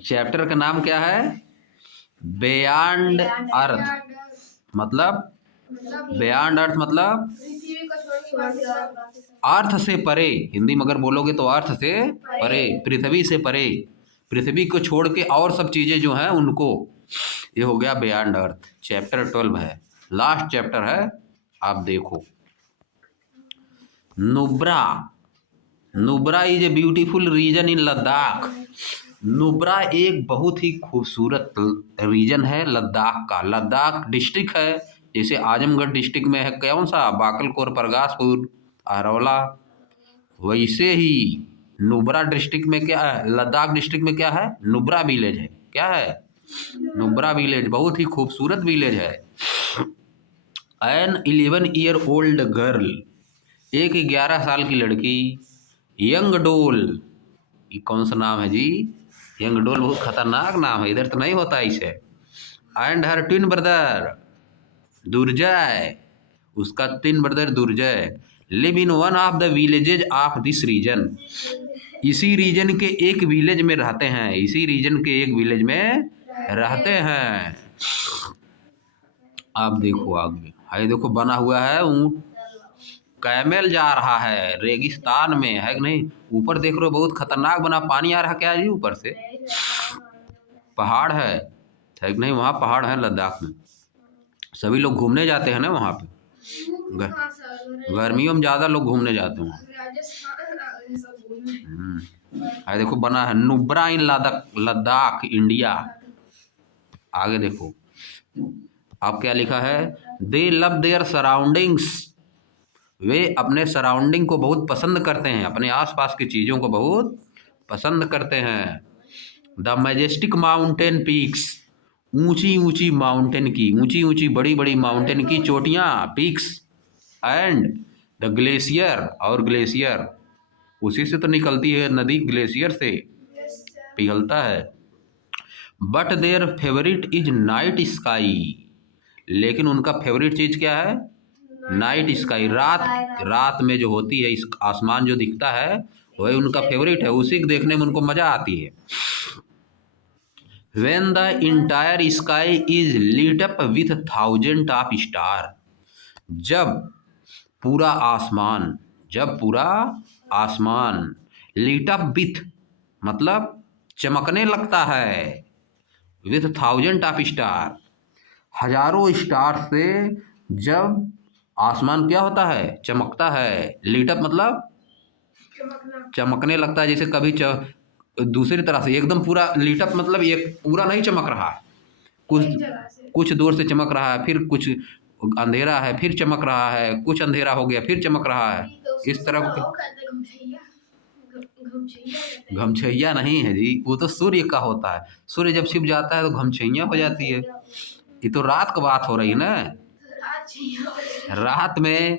Chapter का नाम क्या है? बियॉन्ड अर्थ। मतलब बियॉन्ड अर्थ मतलब अर्थ से परे। हिंदी में अगर बोलोगे तो अर्थ से परे, पृथ्वी से परे, पृथ्वी को छोड़ के और सब चीजें जो हैं उनको, ये हो गया बियॉन्ड अर्थ। चैप्टर 12 है, लास्ट चैप्टर है। आप देखो, Nubra. Nubra is a beautiful region in Ladakh. Nubra एक बहुत ही खूबसूरत रीजन है लद्दाख का। लद्दाख डिस्ट्रिक्ट है, जैसे आजमगढ़ डिस्ट्रिक्ट में है कौन सा, बाकलकोर, परगासपुर, अरौला, वैसे ही नुब्रा डिस्ट्रिक्ट में क्या है, लद्दाख डिस्ट्रिक्ट में क्या है, नुब्रा विलेज है। क्या है? नुब्रा विलेज बहुत ही खूबसूरत विलेज है। एन 11 ईयर ओल्ड गर्ल, एक 11 साल की लड़की, यंग डोल, ये कौन सा नाम है जी? यंग डोल बहुत खतरनाक नाम है, इधर तो नहीं होता इसे। And her twin brother Durjay, उसका twin brother Durjay, live in one of the villages of this region, इसी रीजन के एक विलेज में रहते हैं, इसी रीजन के एक विलेज में रहते हैं। आप देखो आगे, हाय देखो बना हुआ है ऊँट, कैमल जा रहा है रेगिस्तान में, है कि नहीं? ऊपर देख रहे हो बहुत खतरनाक बना, पानी आ रहा क्या जी ऊपर से? पहाड़ है कि नहीं? वहाँ पहाड़ है लद्दाख में, सभी लोग घूमने जाते हैं ना वहाँ पे। गर्मियों में ज़्यादा लोग घूमने जाते हैं। अरे देखो बना है नुब्रा इन लद्दाख, लद्दाख इंडिया। आगे देखो, अब क्या लिखा है? दे लव देयर सराउंडिंग्स, वे अपने सराउंडिंग को बहुत पसंद करते हैं, अपने आसपास की चीज़ों को बहुत पसंद करते हैं। द मैजेस्टिक माउंटेन पीक्स, ऊंची ऊंची माउंटेन की, ऊंची ऊंची बड़ी बड़ी माउंटेन की चोटियाँ, पीक्स। एंड द ग्लेशियर, और ग्लेशियर, उसी से तो निकलती है नदी, ग्लेशियर से पिघलता है। But their favourite is night sky, लेकिन उनका फेवरेट चीज़ क्या है? नाइट स्काई, रात, रात में जो होती है इस आसमान जो दिखता है वही उनका फेवरेट है, उसी को देखने में उनको मजा आती है। When the entire sky is lit up with thousands of stars, जब पूरा आसमान, जब पूरा आसमान lit up with मतलब चमकने लगता है, with thousands of stars, हजारों स्टार से जब आसमान क्या होता है? चमकता है। lit up मतलब चमकने लगता है, जैसे कभी दूसरी तरह से एकदम पूरा lit up मतलब एक पूरा नहीं चमक रहा है, कुछ दूर से चमक रहा है, फिर कुछ अंधेरा है फिर चमक रहा है, कुछ अंधेरा हो गया फिर चमक रहा है, इस तरह को। घमछैया नहीं है जी, वो तो सूर्य का होता है। सूर्य जब छिप जाता है तो घमछैया हो जाती है। ये तो रात की बात हो रही है ना। रात में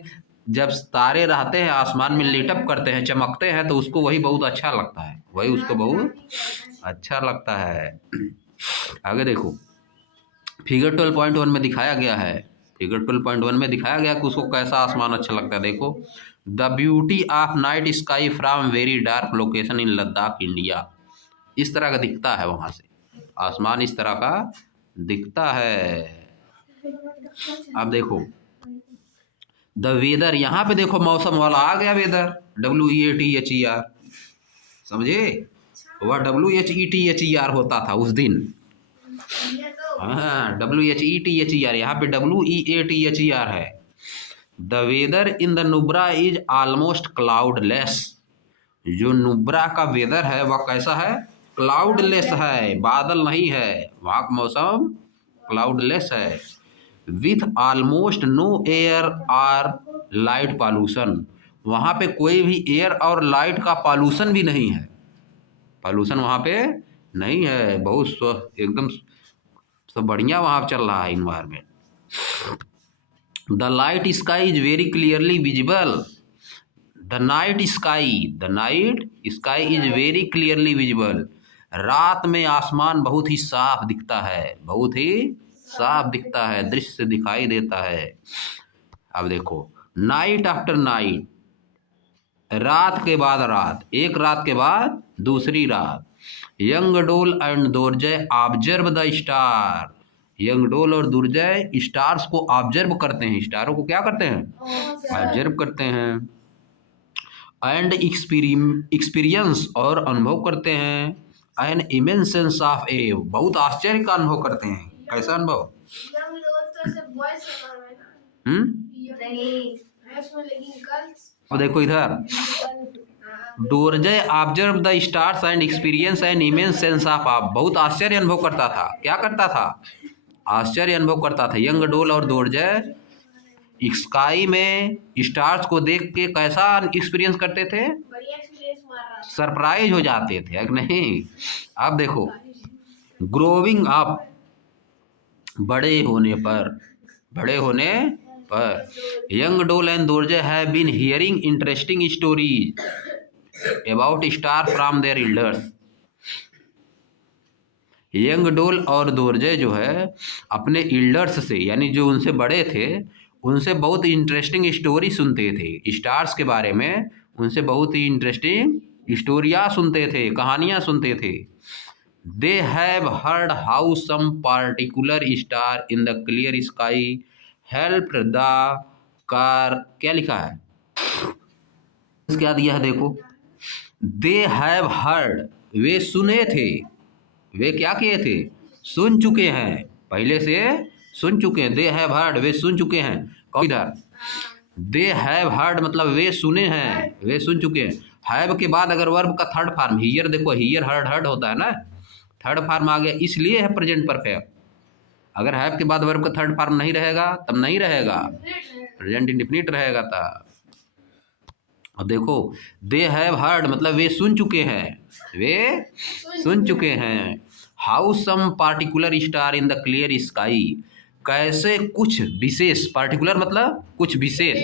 जब तारे रहते हैं आसमान में, लिटअप करते हैं, चमकते हैं, तो उसको वही बहुत अच्छा लगता है, वही उसको बहुत अच्छा लगता है। आगे देखो, फिगर 12.1 में दिखाया गया है, फिगर 12.1 में दिखाया गया कि उसको कैसा आसमान अच्छा लगता है। देखो, the beauty of night sky from very dark location in Ladakh India, इस तरह का दिखता है, वहाँ से आसमान इस तरह का दिखता है। अब देखो द वेदर, यहाँ पे देखो मौसम वाला आ गया वेदर, WEATHER, समझे? वह WHETHER होता था उस दिन। हाँ, WHETHER, यहाँ पे WEATHER है। The weather in the Nubra is almost cloudless, जो नुब्रा का वेदर है वह कैसा है? क्लाउडलेस है, बादल नहीं है, वहाँ का मौसम क्लाउडलेस है। विथ ऑलमोस्ट नो एयर और लाइट पॉल्यूशन, वहाँ पे कोई भी एयर और लाइट का पॉल्यूशन भी नहीं है, पॉल्यूशन वहाँ पे नहीं है, बहुत एकदम सब बढ़िया वहाँ चल रहा है environment. The light sky is very clearly visible, the night sky is very clearly visible, रात में आसमान बहुत ही साफ दिखता है, बहुत ही साफ दिखता है, दृश्य दिखाई देता है। अब देखो, नाइट आफ्टर नाइट, रात के बाद रात, एक रात के बाद दूसरी रात, यंग डोल and Durjoy observe the star. Young डोल और दुर्जय स्टार्स को ऑब्जर्व करते हैं, स्टारों को क्या करते हैं, ऑब्जर्व करते हैं। एंड एक्सपीरियंस और अनुभव करते हैं। एन इमेंस सेंस ऑफ ए, बहुत आश्चर्य का अनुभव करते हैं। कैसा अनुभव? अब देखो इधर, Dorjay observe the stars and experience an immense sense of आप, बहुत आश्चर्य अनुभव करता था। क्या करता था? आश्चर्य अनुभव करता था। यंग डोल और डोरजय स्काई में स्टार्स को देख के कैसा एक्सपीरियंस करते थे? सरप्राइज हो जाते थे, अगर नहीं। अब देखो, ग्रोविंग अप, बड़े होने पर, बड़े होने पर, Yangdol and Durjay have been hearing interesting stories about star from their elders. Yangdol और दुर्जय जो है अपने एल्डर्स से, यानी जो उनसे बड़े थे, उनसे बहुत इंटरेस्टिंग स्टोरी सुनते थे स्टार्स के बारे में। उनसे बहुत ही इंटरेस्टिंग स्टोरियाँ सुनते थे, कहानियाँ सुनते थे। They have heard how some particular star in the clear sky help the car, क्या लिखा है, क्या दिया है देखो, दे हैव हर्ड, वे सुने थे, वे क्या किए थे, सुन चुके हैं, पहले से सुन चुके हैं। दे हैव हर्ड, वे सुन चुके हैं। इधर दे हैव हर्ड मतलब वे सुने हैं, वे सुन चुके हैं। हैव के बाद अगर वर्ब का थर्ड फॉर्म हियर, देखो हियर हर्ड हर्ड होता है ना, थर्ड फॉर्म आ गया, इसलिए है प्रेजेंट परफेक्ट। अगर हैव के बाद वर्ब का थर्ड फॉर्म नहीं रहेगा तब नहीं रहेगा, प्रेजेंट इंडेफिनिट रहेगा था। अब देखो, दे हैव हर्ड मतलब वे सुन चुके हैं, वे सुन चुके हैं। How some particular star in the clear sky, कैसे कुछ विशेष, पार्टिकुलर मतलब कुछ विशेष,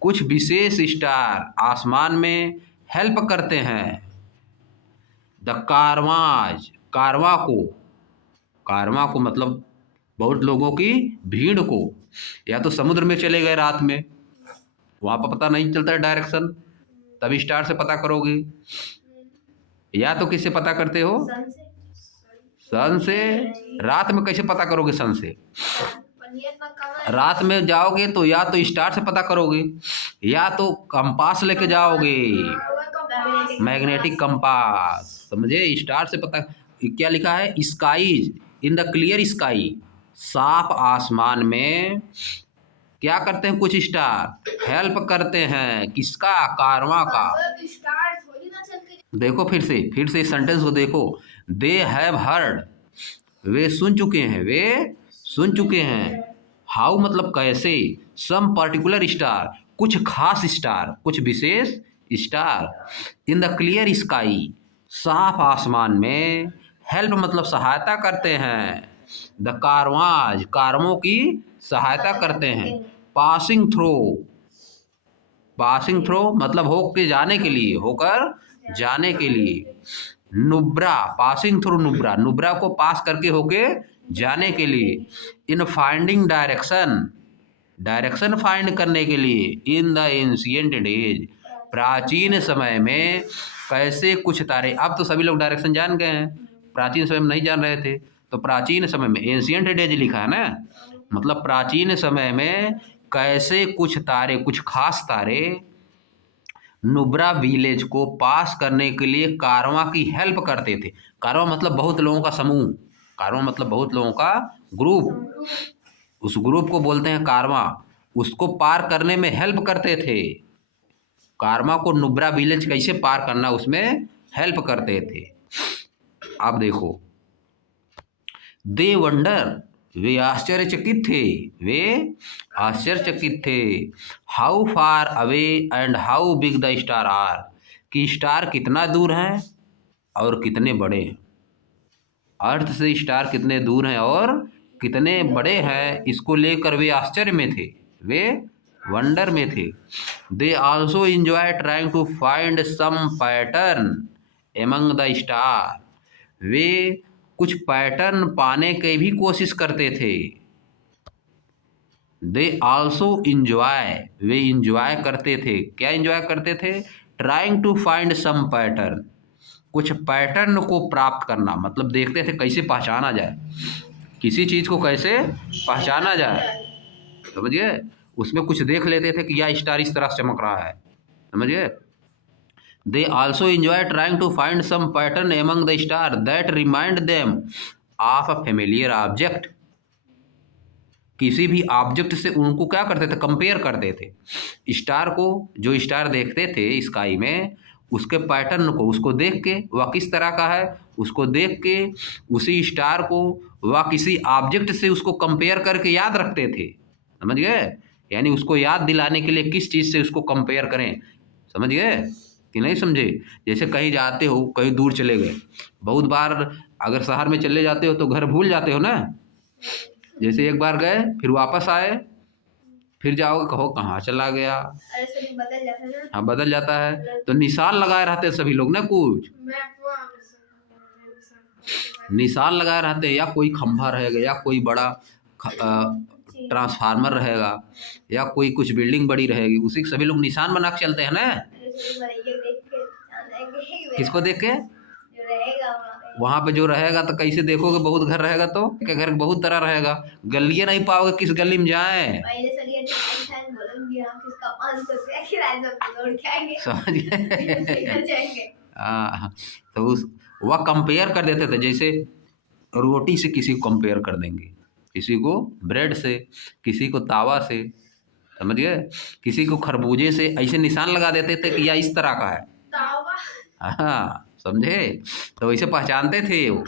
कुछ विशेष स्टार आसमान में हेल्प करते हैं। द कारवाज, कारवां को मतलब बहुत लोगों की भीड़ को, या तो समुद्र में चले गए रात में, वहाँ पर पता नहीं चलता है डायरेक्शन, तभी स्टार से पता करोगे। या तो किससे पता करते हो? सन से। रात में कैसे पता करोगे सन से? रात में जाओगे तो या तो स्टार से पता करोगे, या तो कंपास लेके जाओगे, मैग्नेटिक कंपास, समझे? स्टार से पता, क्या लिखा है, skies in the clear sky, साफ आसमान में क्या करते हैं कुछ स्टार, हेल्प करते हैं, किसका, कारवां का। देखो फिर से इस सेंटेंस को देखो, दे हैव हर्ड, वे सुन चुके हैं, वे सुन चुके हैं। हाउ मतलब कैसे, सम पर्टिकुलर स्टार कुछ खास स्टार, कुछ विशेष star, in the clear sky साफ आसमान में, हेल्प मतलब सहायता करते हैं, द कारवाज कारवों की सहायता करते हैं। पासिंग थ्रू, पासिंग थ्रू मतलब होके जाने के लिए, होकर जाने के लिए। नुब्रा, पासिंग थ्रू नुब्रा, नुब्रा को पास करके होके जाने के लिए। In finding direction, direction find करने के लिए। इन द एंशिएंट डेज, प्राचीन समय में कैसे कुछ तारे, अब तो सभी लोग डायरेक्शन जान गए हैं, प्राचीन समय में नहीं जान रहे थे, तो प्राचीन समय में, एंशिएंट डेज लिखा है ना, मतलब प्राचीन समय में कैसे कुछ तारे, कुछ खास तारे नुब्रा विलेज को पास करने के लिए कारवां की हेल्प करते थे। कारवां मतलब बहुत लोगों का समूह, कारवां मतलब बहुत लोगों का ग्रुप, उस ग्रुप को बोलते हैं कारवां, उसको पार करने में हेल्प करते थे। कारवां को नुब्रा विलेज कैसे पार करना उसमें हेल्प करते थे। आप देखो, दे वंडर, वे आश्चर्यचकित थे, वे आश्चर्यचकित थे। How far away and how big the star are, कि स्टार कितना दूर है और कितने बड़े हैं, अर्थ से स्टार कितने दूर हैं और कितने बड़े हैं, इसको लेकर वे आश्चर्य में थे, वे वंडर में थे। They also enjoy trying to find some pattern among the star, वे कुछ पैटर्न पाने की भी कोशिश करते थे। दे आल्सो इंजॉय, वे इंजॉय करते थे, क्या इंजॉय करते थे, trying to find some pattern, कुछ पैटर्न को प्राप्त करना, मतलब देखते थे कैसे पहचाना जाए, किसी चीज़ को कैसे पहचाना जाए, समझिए। उसमें कुछ देख लेते थे कि यह स्टार इस तरह से चमक रहा है, समझिए। They also enjoy trying to find some pattern among the star that remind them of a familiar object. किसी भी ऑब्जेक्ट से उनको क्या करते थे, कंपेयर करते थे। स्टार को, जो स्टार देखते थे स्काई में, उसके पैटर्न को, उसको देख के वह किस तरह का है, उसको देख के उसी स्टार को वह किसी ऑब्जेक्ट से उसको कंपेयर करके याद रखते थे, समझ गए। यानी उसको याद दिलाने के लिए किस चीज़ से उसको कंपेयर करें, समझ गए कि नहीं समझे। जैसे कहीं जाते हो, कहीं दूर चले गए, बहुत बार अगर शहर में चले जाते हो तो घर भूल जाते हो ना। जैसे एक बार गए, फिर वापस आए, फिर जाओगे, कहो कहाँ चला गया। बदल जाता है। हाँ, बदल जाता है। तो निशान लगाए रहते हैं सभी लोग ना, कुछ निशान लगाए रहते हैं, या कोई खंभा रहेगा, या कोई बड़ा ट्रांसफार्मर रहेगा, या कोई कुछ बिल्डिंग बड़ी रहेगी, उसी के सभी लोग निशान बना के चलते हैं ना। किसको देख के? वहाँ पे जो रहेगा तो कैसे देखोगे, बहुत घर रहेगा तो क्या, घर बहुत तरह रहेगा, गलियाँ नहीं पाओगे किस गली में जाए, समझ गए। हाँ, तो उस वह कंपेयर कर देते थे। जैसे रोटी से किसी को कंपेयर कर देंगे, किसी को ब्रेड से, किसी को तावा से, समझ गए, किसी को खरबूजे से, ऐसे निशान लगा देते थे कि यह इस तरह का है। हाँ, समझे। तो वैसे पहचानते थे वो।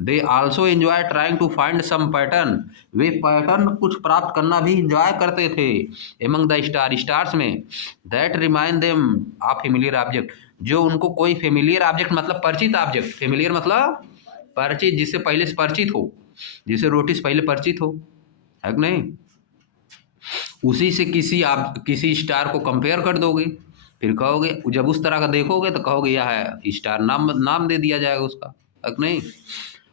They also enjoy trying to find some pattern, वे पैटर्न कुछ प्राप्त करना भी इंजॉय करते थे एमंग द स्टार, स्टार्स में, that remind them of familiar object, जो उनको कोई फेमिलियर ऑब्जेक्ट मतलब परिचित ऑब्जेक्ट, फेमिलियर मतलब परिचित, जिससे पहले से परिचित हो, जिसे रोटी से पहले परिचित हो, है कि नहीं। उसी से किसी स्टार को कंपेयर कर दोगे, फिर कहोगे, जब उस तरह का देखोगे तो कहोगे यह है स्टार, नाम दे दिया जाएगा उसका, है कि नहीं।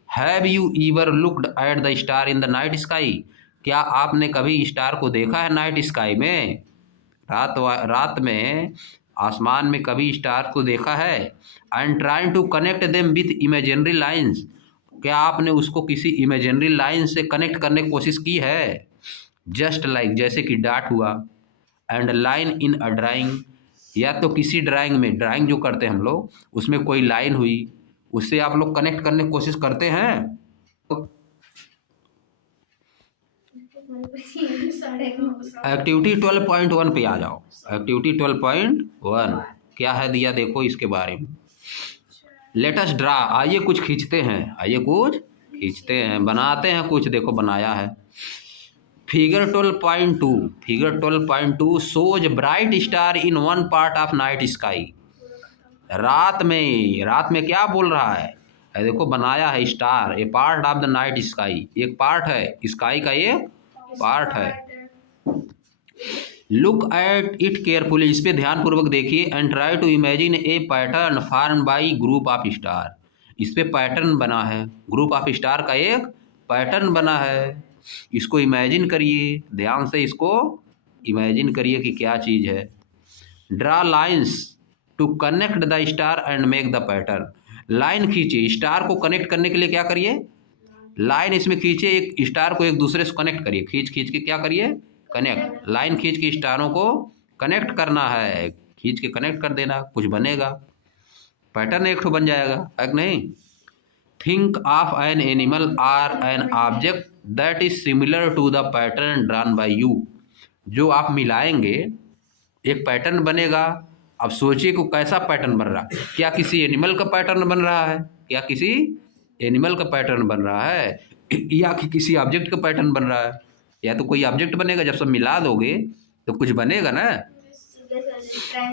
Have you ईवर looked at the star in the night sky, क्या आपने कभी स्टार को देखा है नाइट स्काई में, रात में आसमान में कभी स्टार को देखा है। And trying to connect them with imaginary lines, क्या आपने उसको किसी इमेजिनरी लाइन से कनेक्ट करने की कोशिश की है। जस्ट लाइक, जैसे कि डाट हुआ, and line in a drawing, या तो किसी ड्राइंग में, ड्राइंग जो करते हैं हम लोग, उसमें कोई लाइन हुई, उससे आप लोग कनेक्ट करने की कोशिश करते हैं। एक्टिविटी 12.1 पे आ जाओ। एक्टिविटी 12.1 क्या है दिया, देखो इसके बारे में। लेट अस ड्रा, आइए कुछ खींचते हैं, आइए कुछ खींचते हैं, बनाते हैं कुछ, देखो बनाया है। Figure 12.2, figure 12.2 shows bright star in one part of night sky. रात में क्या बोल रहा है, देखो बनाया है star, A part of the night sky, एक पार्ट है स्काई का, ये पार्ट है। लुक एट इट केयरफुली, इस पे ध्यानपूर्वक देखिए। And try to imagine a pattern form by group of star, इस पे पैटर्न बना है, ग्रुप ऑफ स्टार का एक पैटर्न बना है, इसको इमेजिन करिए, ध्यान से इसको इमेजिन करिए कि क्या चीज़ है। Draw lines to connect the star and make the pattern, line खींचिए, स्टार को कनेक्ट करने के लिए क्या करिए, लाइन इसमें खींचिए, एक स्टार को एक दूसरे से कनेक्ट करिए, खींच के क्या करिए, कनेक्ट, लाइन खींच के स्टारों को कनेक्ट करना है, खींच के कनेक्ट कर देना, कुछ बनेगा, पैटर्न एक ठो बन जाएगा, है कि नहीं। Think of an animal or an object that is similar to the pattern drawn by you, जो आप मिलाएंगे एक पैटर्न बनेगा। अब सोचिए को कैसा पैटर्न बन रहा है, क्या किसी एनिमल का पैटर्न बन रहा है, क्या किसी एनिमल का पैटर्न बन रहा है, या कि किसी ऑब्जेक्ट का पैटर्न बन रहा है, या तो कोई ऑब्जेक्ट बनेगा, जब सब मिला दोगे तो कुछ बनेगा ना,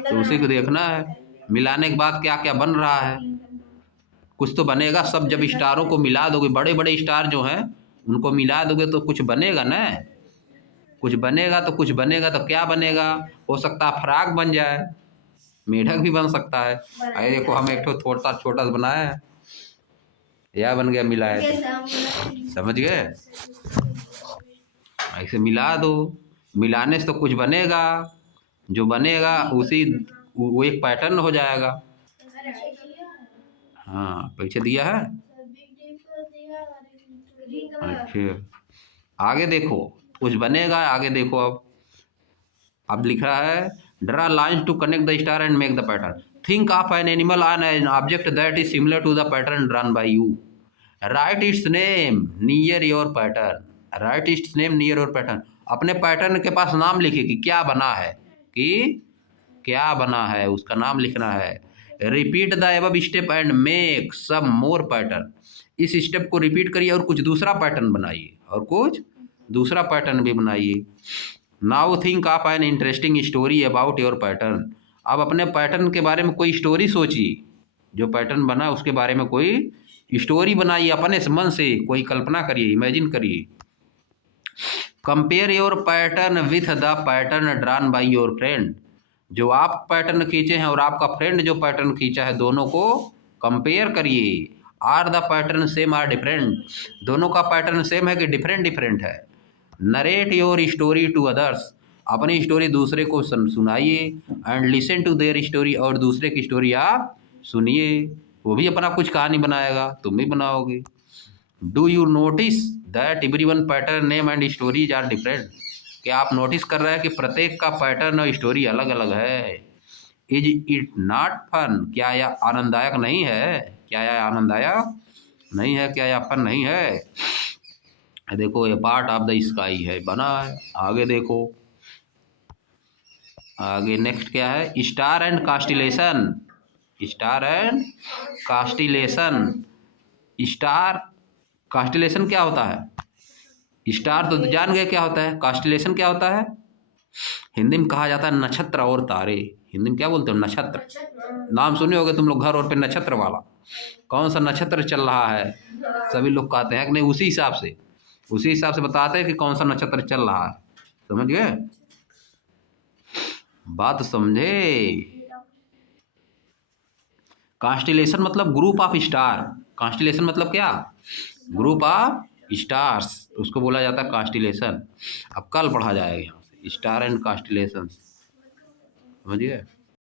तो उसी को देखना है, मिलाने के बाद क्या क्या बन रहा है, कुछ तो बनेगा। सब जब स्टारों को मिला दोगे, बड़े बड़े स्टार जो हैं उनको मिला दोगे तो कुछ बनेगा ना, कुछ बनेगा तो कुछ बनेगा, तो क्या बनेगा, हो सकता है फ्रॉक बन जाए, मेढक भी बन सकता है। अरे देखो हम एक छोटा छोटा सा बनाया है, यह बन गया, मिला है तो, समझ गए। ऐसे मिला दो, मिलाने से तो कुछ बनेगा, जो बनेगा उसी वो एक पैटर्न हो जाएगा। हाँ पीछे दिया है। अच्छा आगे देखो कुछ बनेगा, आगे देखो अब लिख रहा है draw lines to connect the star and make the pattern, think of an animal or an object that is similar to the pattern drawn by you, write its name near your pattern, write its name near your pattern, अपने pattern के पास नाम लिखिए कि क्या बना है, कि क्या बना है उसका नाम लिखना है। Repeat the above step and make some more pattern, इस स्टेप को रिपीट करिए और कुछ दूसरा पैटर्न बनाइए, और कुछ दूसरा पैटर्न भी बनाइए। Now think of an interesting story about your pattern, अब अपने पैटर्न के बारे में कोई स्टोरी सोचिए, जो पैटर्न बना उसके बारे में कोई स्टोरी बनाइए, अपने मन से कोई कल्पना करिए, इमेजिन करिए। Compare your pattern with the pattern drawn by your friend, जो आप पैटर्न खींचे हैं और आपका फ्रेंड जो पैटर्न खींचा है दोनों को कंपेयर करिए। Are the pattern same or different, दोनों का पैटर्न सेम है कि डिफरेंट डिफरेंट है। Narrate your story to others, अपनी स्टोरी दूसरे को सुनाइए। And listen to their story, और दूसरे की स्टोरी आप सुनिए, वो भी अपना कुछ कहानी बनाएगा, तुम भी बनाओगे। Do you notice that everyone pattern name and stories are different, क्या आप नोटिस कर रहे हैं कि प्रत्येक का पैटर्न और स्टोरी अलग अलग है। इज इट नॉट फन, क्या यह आनंददायक नहीं है, क्या यह आनंददायक नहीं है, क्या यह फन नहीं है। देखो ये पार्ट ऑफ द स्काई है बना है। आगे देखो, आगे नेक्स्ट क्या है, star and constellation, star and constellation. Star constellation क्या होता है, स्टार तो जान गए क्या होता है, कास्टिलेशन क्या होता है, हिंदी में कहा जाता है नक्षत्र और तारे, हिंदी में क्या बोलते हो, नक्षत्र। नाम सुने होगे तुम लोग घर और पे नक्षत्र वाला, कौन सा नक्षत्र चल रहा है, सभी लोग कहते हैं कि नहीं, उसी हिसाब से बताते हैं कि कौन सा नक्षत्र चल रहा है, समझ गए, बात समझे। कांस्टिलेशन मतलब ग्रुप ऑफ स्टार, कांस्टिलेशन मतलब क्या, ग्रुप ऑफ स्टार्स, उसको बोला जाता है कांस्टिलेशन। अब कल पढ़ा जाएगा यहाँ से स्टार एंड कांस्टिलेशन, समझिए।